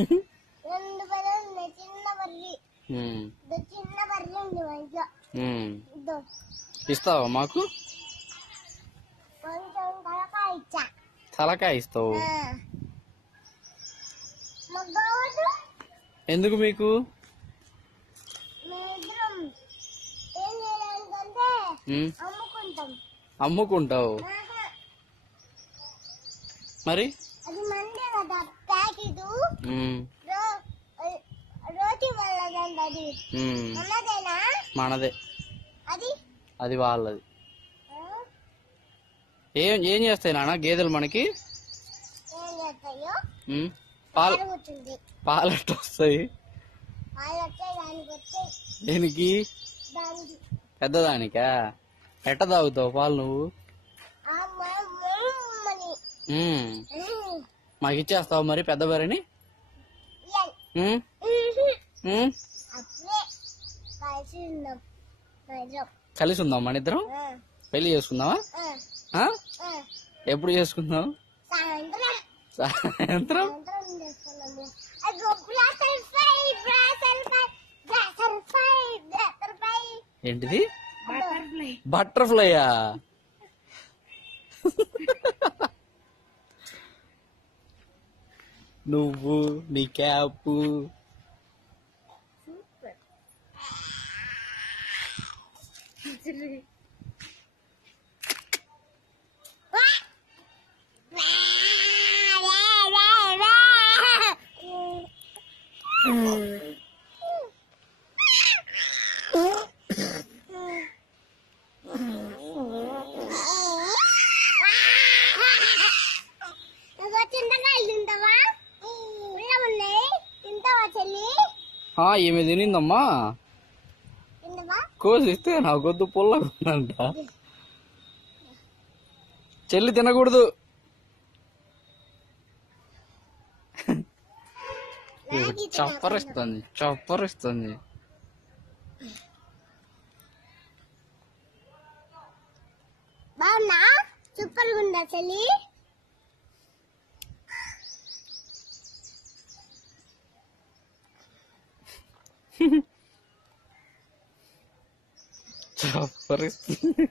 రెండు బర్రెలు ఉన్నాయి, చిన్న బర్రె. చిన్న బర్రె ఉంది మా ఇంట్లో. ఇస్తావా మాకు? కొంచెం తలకాయ ఇచ్చా. తలకాయ ఇస్తావు? ఎందుకు మీకు? మేమిద్దరం ఏం చేయాలంటే అమ్ముకుంటాం. అమ్ముకుంటావు? మరి అది మందే కదా ప్యాకెట్, రోటి వాళ్ళదండి. అది మనదేనా? మనదే. అది అది వాళ్ళది. ఏం ఏం చేస్తాయి నాన్న గేదెలు మనకి? ఏం చేస్తాయో పాలెట్ వస్తాయి. దేనికి? పెద్దదానికా? ఎట్ట తాగుతావు పాలు నువ్వు? మాకు ఇచ్చేస్తావు మరి పెద్ద బర్రెని? కలిసి ఉందాం మన ఇద్దరం. పెళ్లి చేసుకుందామా? ఎప్పుడు చేసుకుందాం? సాయంత్రం. ఏంటిది? బటర్ఫ్లైయా? నువ్వు నీ క్యాప్ ఈమె తినిందమ్మా. కోసిస్తే నాకొద్దు పుల్లగా ఉందంట. చెల్లి తినకూడదు. చప్పరిస్తుంది చప్పరిస్తుంది. సూపర్ ఉందా చెల్లి? చప్పరిస్తుంది.